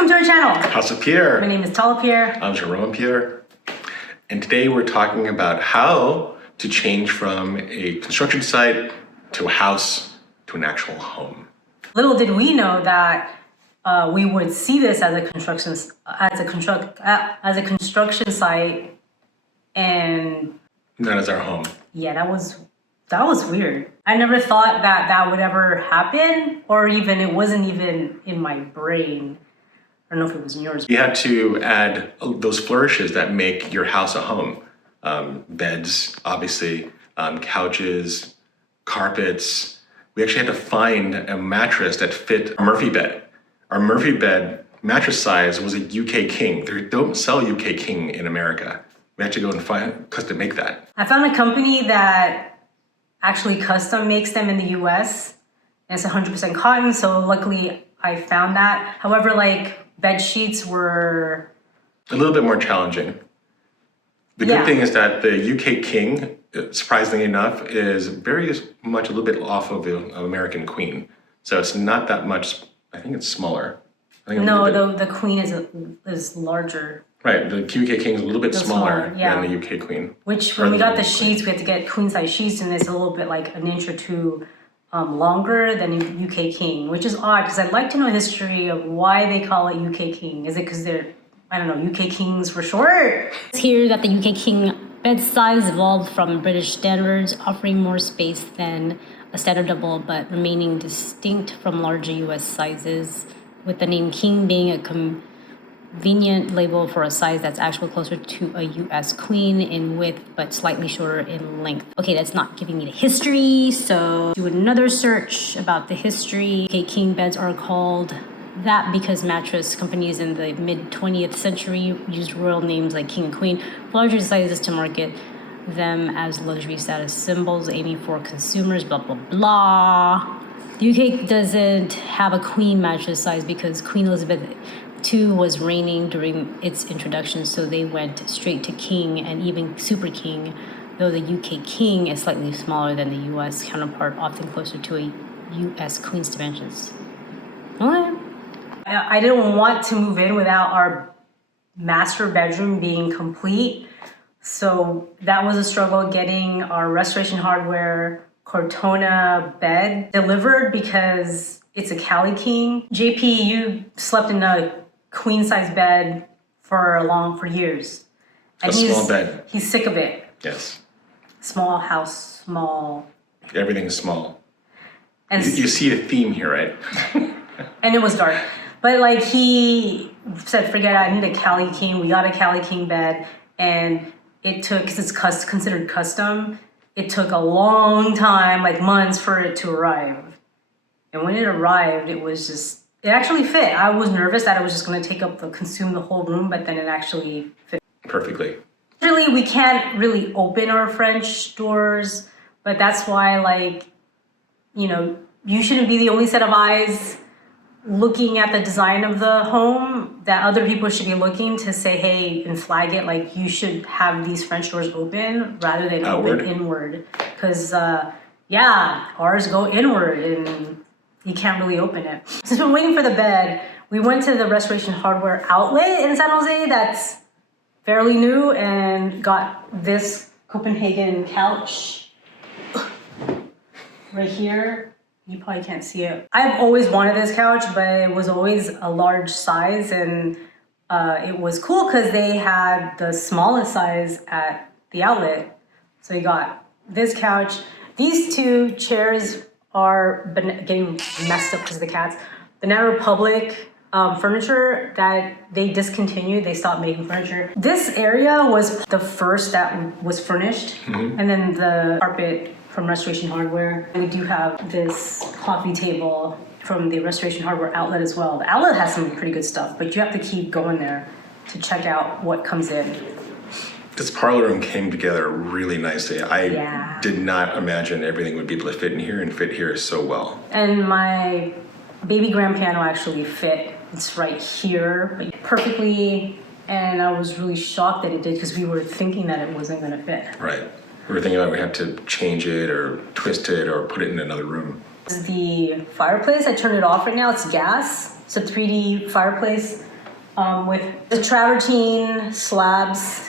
Welcome to our channel. House of Pierre. My name is Tala Pierre. I'm Jerome Pierre. And today we're talking about how to change from a construction site to a house to an actual home. Little did we know that we would see this as a construction site, and Not as our home. yeah, that was weird. I never thought that would ever happen, or even it wasn't even in my brain. I don't know if it was in yours. You had to add those flourishes that make your house a home. Beds, obviously, couches, carpets. We actually had to find a mattress that fit a Murphy bed. Our Murphy bed mattress size was a UK King. They don't sell UK King in America. We had to go and custom make that. I found a company that actually custom makes them in the US. And it's 100% cotton, so luckily I found that. However, like, bed sheets were a little bit more challenging. The good thing is that the UK King, surprisingly enough, is very much a little bit off of the American Queen. So it's not that much. I think it's smaller. The Queen is larger. Right, the UK King is a little bit smaller yeah. than the UK Queen. Which, when we got the sheets, we had to get queen size sheets, and it's a little bit like an inch or two longer than a UK King, which is odd because I'd like to know the history of why they call it UK King. Is it because they're, I don't know, UK Kings for short? It's here that the UK King bed size evolved from British standards, offering more space than a standard double, but remaining distinct from larger US sizes, with the name King being a convenient label for a size that's actually closer to a US Queen in width, but slightly shorter in length. Okay, that's not giving me the history, so do another search about the history. UK King beds are called that because mattress companies in the mid-20th century used royal names like King and Queen for larger sizes to market them as luxury status symbols, aiming for consumers, blah, blah, blah. The UK doesn't have a queen mattress size because Queen Elizabeth II was reigning during its introduction, so they went straight to King and even Super King, though the UK King is slightly smaller than the US counterpart, often closer to a US Queen's dimensions. Okay. I didn't want to move in without our master bedroom being complete, so that was a struggle getting our Restoration Hardware Cortona bed delivered because it's a Cali King. JP, you slept in a queen size bed for years. And small bed. He's sick of it. Yes. Small house, small. Everything's small. And you see a theme here, right? And it was dark. But like, he said, forget it, I need a Cali King. We got a Cali King bed, and it took, because it's considered custom, it took a long time, like months, for it to arrive. And when it arrived, it actually fit. I was nervous that it was just going to consume the whole room, but then it actually fit Perfectly. Really, we can't really open our French doors, but that's why, like, you know, you shouldn't be the only set of eyes looking at the design of the home, that other people should be looking to say, hey, and flag it, like, you should have these French doors open rather than open inward. Because, ours go inward and you can't really open it. Since we're waiting for the bed, we went to the Restoration Hardware outlet in San Jose that's fairly new and got this Copenhagen couch right here. You probably can't see it. I've always wanted this couch, but it was always a large size, and it was cool because they had the smallest size at the outlet. So you got this couch. These two chairs are getting messed up because of the cats. Banana Republic furniture that they discontinued, they stopped making furniture. This area was the first that was furnished, and then the carpet from Restoration Hardware. We do have this coffee table from the Restoration Hardware outlet as well. The outlet has some pretty good stuff, but you have to keep going there to check out what comes in. This parlor room came together really nicely. I did not imagine everything would be able to fit in here and fit here so well. And my baby grand piano actually fit. It's right here perfectly, and I was really shocked that it did because we were thinking that it wasn't going to fit. Right. We were thinking about we have to change it or twist it or put it in another room. The fireplace, I turned it off right now. It's gas. It's a 3D fireplace. with the travertine slabs.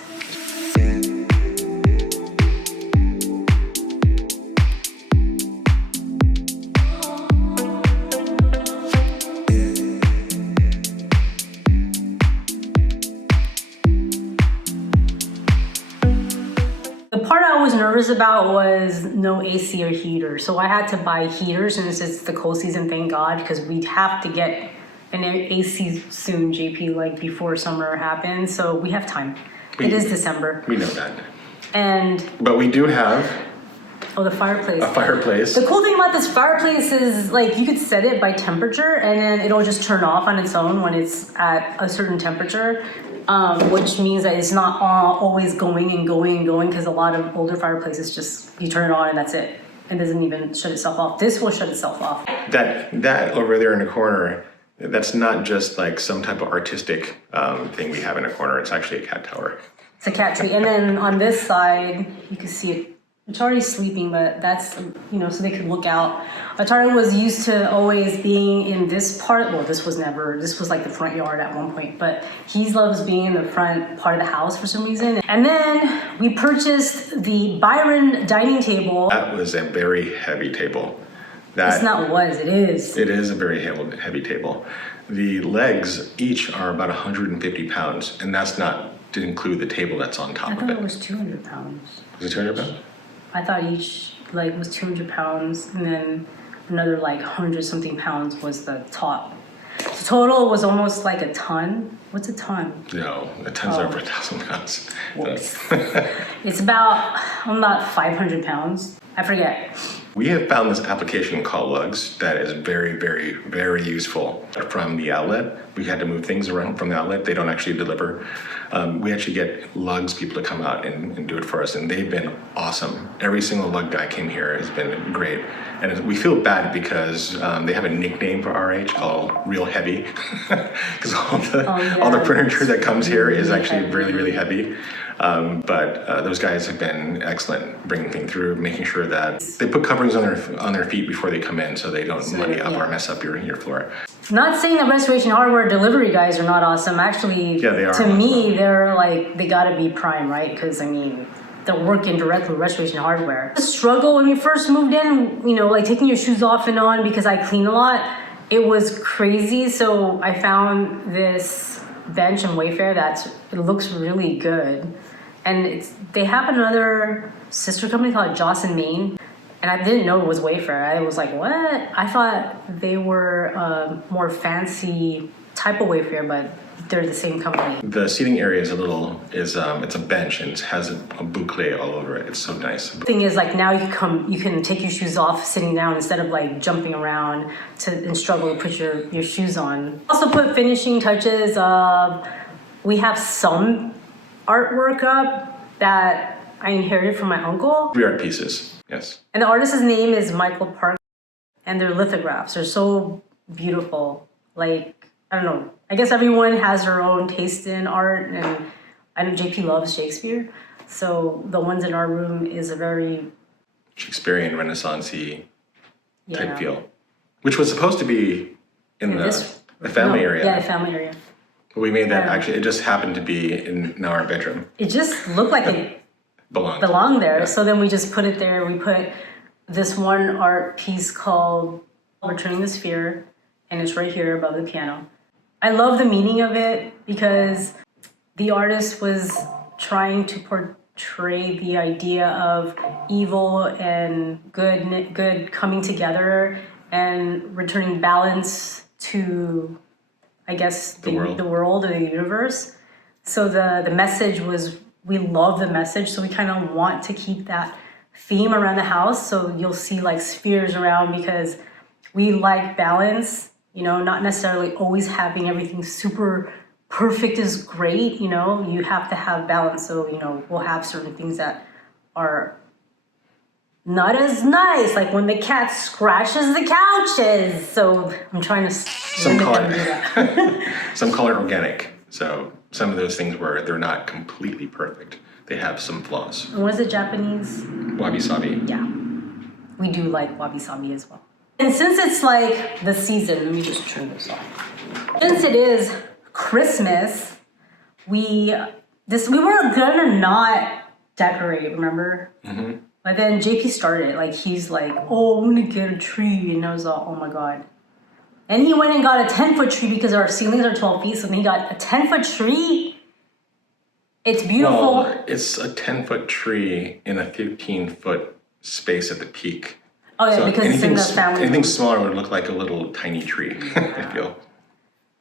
The part I was nervous about was no AC or heater. So I had to buy heaters, and it's the cold season, thank God, because we have to get an AC soon, JP, like before summer happens. So we have time. It is December. We know that. But we do have the fireplace. a fireplace. The cool thing about this fireplace is like you could set it by temperature and then it'll just turn off on its own when it's at a certain temperature. Which means that it's not always going and going and going, because a lot of older fireplaces just, you turn it on and that's it. It doesn't even shut itself off. This will shut itself off. That over there in the corner, that's not just like some type of artistic thing we have in a corner. It's actually a cat tower. It's a cat tree. And then on this side, you can see it. It's already sleeping, but that's, so they could look out. Atari was used to always being in this part. Well, this was like the front yard at one point, but he loves being in the front part of the house for some reason. And then we purchased the Byron dining table. That was a very heavy table. It's not was, it is. It is a very heavy table. The legs each are about 150 pounds, and that's not to include the table that's on top I of thought it. it was 200 pounds. Was it 200 pounds? I thought each leg was 200 pounds, and then another like 100 something pounds was the top. So total was almost like a ton. What's a ton? No, a ton's over 1,000 pounds. It's about 500 pounds. I forget. We have found this application called Lugs that is very, very, very useful. From the outlet, we had to move things around from the outlet. They don't actually deliver. We actually get Lugs people to come out and do it for us, and they've been awesome. Every single Lug guy came here has been great. And we feel bad because they have a nickname for RH called Real Heavy, because all the furniture that comes here is actually really, really heavy. But those guys have been excellent bringing things through, making sure that they put coverings on their feet before they come in, so they don't muddy up or mess up your floor. Not saying that Restoration Hardware delivery guys are not awesome. Actually, yeah, they are. To me, they're like, they gotta be prime, right? Because I mean, they're working directly with Restoration Hardware. The struggle when we first moved in, like taking your shoes off and on because I clean a lot, it was crazy. So I found this bench in Wayfair it looks really good. And they have another sister company called Joss & Main. And I didn't know it was Wayfair. I was like, what? I thought they were more fancy type of Wayfair, but they're the same company. The seating area is it's a bench and it has a boucle all over it. It's so nice. The thing is, like, now you can take your shoes off sitting down instead of like jumping around and struggle to put your shoes on. Also put finishing touches. We have some artwork up that I inherited from my uncle. 3 art pieces, yes. And the artist's name is Michael Park, and their lithographs are so beautiful. Like, I don't know. I guess everyone has their own taste in art, and I know JP loves Shakespeare, so the ones in our room is a very Shakespearean, Renaissance-y type feel, which was supposed to be in the family area. Yeah, the family area. We made that actually. It just happened to be in our bedroom. It just looked like it belonged there. Yeah. So then we just put it there. We put this one art piece called Returning the Sphere, and it's right here above the piano. I love the meaning of it because the artist was trying to portray the idea of evil and good coming together and returning balance to, I guess, the world or the universe. So the message was, we love the message, so we kind of want to keep that theme around the house. So you'll see like spheres around because we like balance, not necessarily always having everything super perfect is great, you have to have balance. So, we'll have certain things that are not as nice, like when the cat scratches the couches. So I'm trying to some call it organic. So some of those things where they're not completely perfect. They have some flaws. And what is it, Japanese? Wabi-sabi. Yeah. We do like wabi-sabi as well. And since it's like the season, let me just turn this off. Since it is Christmas, we were gonna not decorate, remember? Mm-hmm. But then JP started, like, he's like, oh, I'm gonna get a tree. And I was like, oh my God. And he went and got a 10-foot tree because our ceilings are 12 feet. So then he got a 10-foot tree. It's beautiful. Well, it's a 10-foot tree in a 15-foot space at the peak. Oh yeah, So because it's in the family anything room. smaller would look like a little tiny tree, I feel.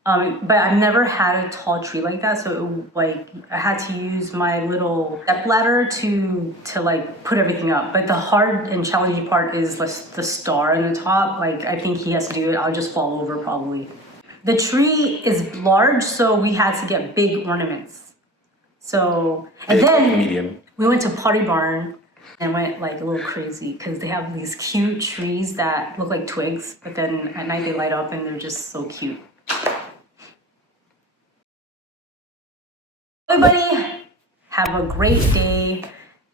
But I've never had a tall tree like that, so like I had to use my little step ladder to like put everything up. But the hard and challenging part is the star in the top. Like I think he has to do it. I'll just fall over probably. The tree is large, so we had to get big ornaments. So and Big, then medium. we went to Potty Barn and went like a little crazy because they have these cute trees that look like twigs, but then at night they light up and they're just so cute. Everybody, have a great day,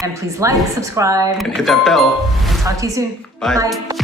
and please like, subscribe, And hit that bell. and talk to you soon. Bye. Bye.